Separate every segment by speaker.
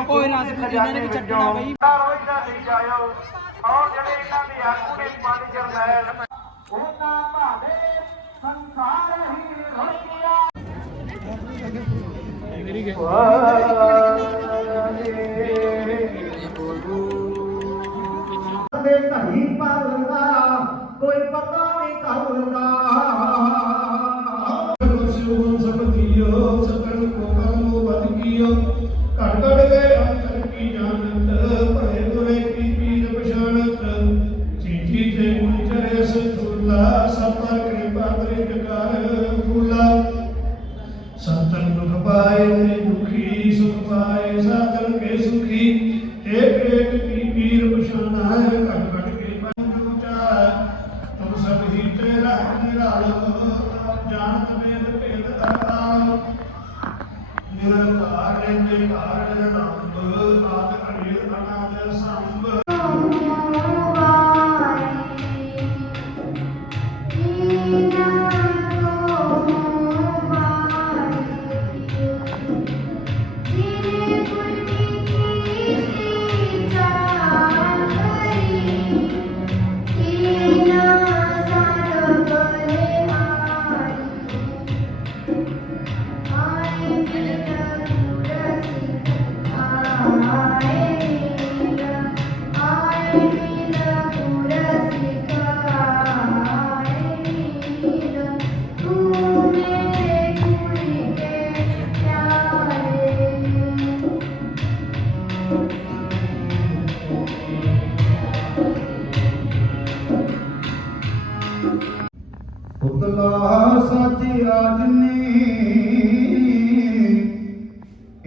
Speaker 1: ਓਏ ਰਸ ਇਹਨਾਂ ਨੇ ਵੀ ਛੱਡਣਾ ਬਈ ਰੋਜ਼ ਦਾ ਲਈ ਜਾਇਓ ਔਰ ਜਿਹੜੇ ਇਹਨਾਂ ਦੇ ਆਗੂ ਨੇ ਪੰਜ ਜਰਨੈਲ ਉਹਨਾਂ ਭਾਵੇਂ ਸੰਸਾਰ ਹੀ ਰੋਈਆ
Speaker 2: ਦੇ
Speaker 3: ਉਚਰੇ ਸਤੁਲਾ ਸਤਰ ਕਿਰਪਾ ਕਰੇ ਜਕਾਰ ਫੂਲਾ। ਸੰਤਨ ਦੁਖ ਪਾਏ
Speaker 4: ਪੁਤਲਾ ਸਾਚੀ ਆਜਨੀ।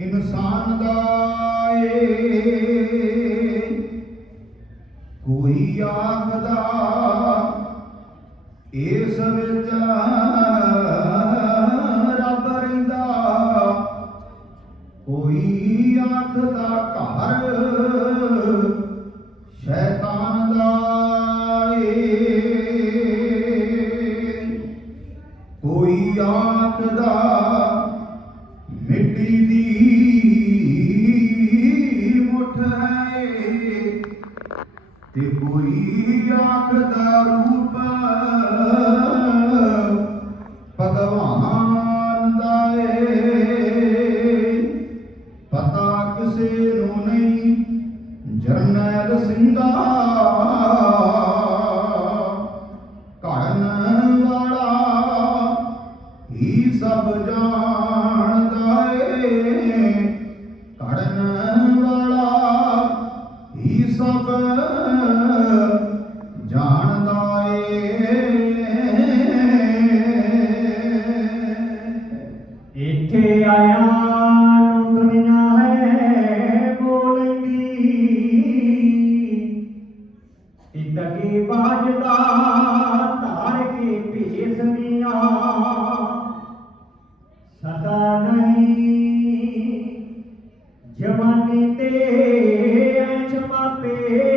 Speaker 4: ਇਨਸਾਨ ਦਾ ਏ। ਕੋਈ ਆਖਦਾ, ਇਸ ਵਿੱਚ ਰੱਬ ਰਹਿੰਦਾ। ਕੋਈ ਆਖਦਾ ਘਰ ਸ਼ੈਤਾਨ ਦਾ ਆਖਦਾ ਮਿੱਟੀ ਦੀ ਮੁੱਠ ਹੈ ਤੇ ਕੋਈ ਆਖਦਾ ਰੂਪ ਸਭ ਜਾਣਦਾ ਏ।
Speaker 5: ਇੱਥੇ ਆਇਆ ਨੂੰ ਦੁਨੀਆ ਹੈ ਬੋਲਦੀ ਇਤਕੀ ਬਾਜਦਾ ਧਾਰ ਕੇ ਭੇਸਨੀਆਂ ਸਦਾ ਨਹੀਂ ਜਵਾਨੀ ਤੇ be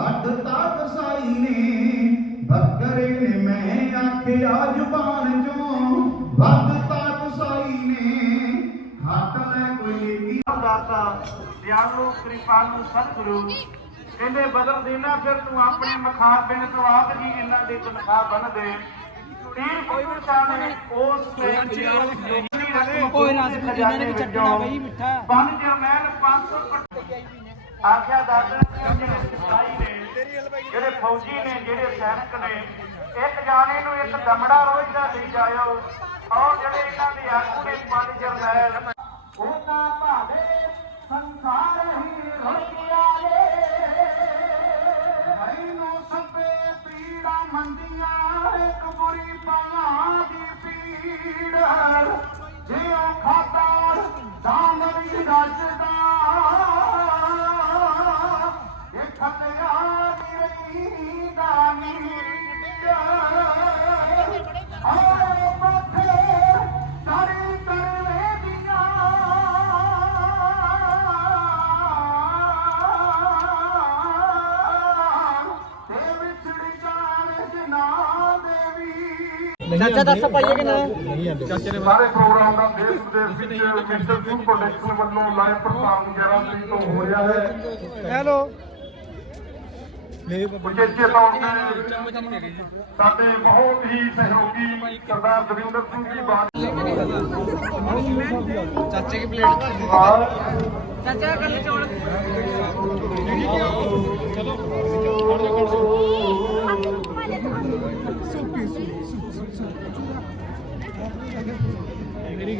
Speaker 4: ਨੇ ਵੱਢ ਤਾ ਕਸਾਈ ਨੇ ਬੱਕਰੇ ਨੇ ਮੈਂ ਆਖਿਆ ਜ਼ੁਬਾਨ ਚੋਂ ਵੱਢ ਤਾ ਕਸਾਈ ਨੇ ਹੱਟ ਲੈ ਕੋਈ ਕੀ
Speaker 1: ਦਾਤਾ ਦਿਆਲੂ ਕਿਰਪਾਲੂ ਸਤਿਗੁਰੂ ਕਹਿੰਦੇ ਬਦਲ ਦੇਣਾ ਫਿਰ ਤੂੰ ਆਪਣੇ ਮਖਾਰ ਬਿਨ ਤੋਂ ਆਪ ਜੀ ਇਹਨਾਂ ਦੀ ਤਨਖਾਹ ਬਣ ਦੇ। ਤੀਰ ਕੋਈ ਨੇ ਉਸ ਤੇ ਰਸ ਇਹਨਾਂ ਨੇ ਵੀ ਛੱਡਣਾ ਬਈ ਮਿੱਠਾ। ਪੰਜ ਜਰਨੈਲ 500 ਪਟ- ਆਖਿਆ ਦਾਦਾ ਜਿਹੜੇ ਸਿਪਾਹੀ ਨੇ, ਜਿਹੜੇ ਫੌਜੀ ਨੇ, ਜਿਹੜੇ ਸੈਨਿਕ ਨੇ, ਇੱਕ ਜਾਣੇ ਨੂੰ ਇੱਕ ਦਮੜਾ ਰੋਜ਼ ਦਾ ਲਈ ਜਾਇਓ ਔਰ ਜਿਹੜੇ ਇਹਨਾਂ ਦੇ ਆਗੂ ਨੇ ਪੰਜ ਜਰਨੈਲ, ਉਹ ਤਾਂ ਭਾਵੇਂ ਸੰਸਾਰ ਹੀ ਰੋਈਆ
Speaker 4: ਨੇ। ਹਰੀ ਨੂੰ ਸਭੇ ਪੀੜਾ ਮੰਦੀਆਂ ਇੱਕ ਬੁਰੀ ਪਲਾਂ ਦੀ ਪੀੜ। ਜੇ ਉਹ ਚਾਚਾ ਦੱਸ ਪਾਈਏ ਕਿ ਨਾ?
Speaker 1: ਸਾਰੇ ਪ੍ਰੋਗਰਾਮ ਦਾ ਦੇਸ਼ ਵਿਦੇਸ਼ ਵਿੱਚ ਮਿਸਟਰ ਸਿੰਘ ਪ੍ਰੋਡਕਸ਼ਨ ਵੱਲੋਂ ਲਾਈਵ ਪ੍ਰਸਾਰਣ 11 ਤਰੀਕ ਤੋਂ ਹੋ ਰਿਹਾ ਹੈ। ਹੈਲੋ। ਉਚੇਚੇ ਤੌਰ ਤੇ ਸਾਡੇ ਬਹੁਤ ਹੀ ਸਹਿਯੋਗੀ ਸਰਦਾਰ ਦਵਿੰਦਰ ਸਿੰਘ ਜੀ ਬਾਦ ਚਾਚੇ ਕੀ ਪਲੇਟ ਚਾਚਾ ਕੱਲ ਚੌਲ।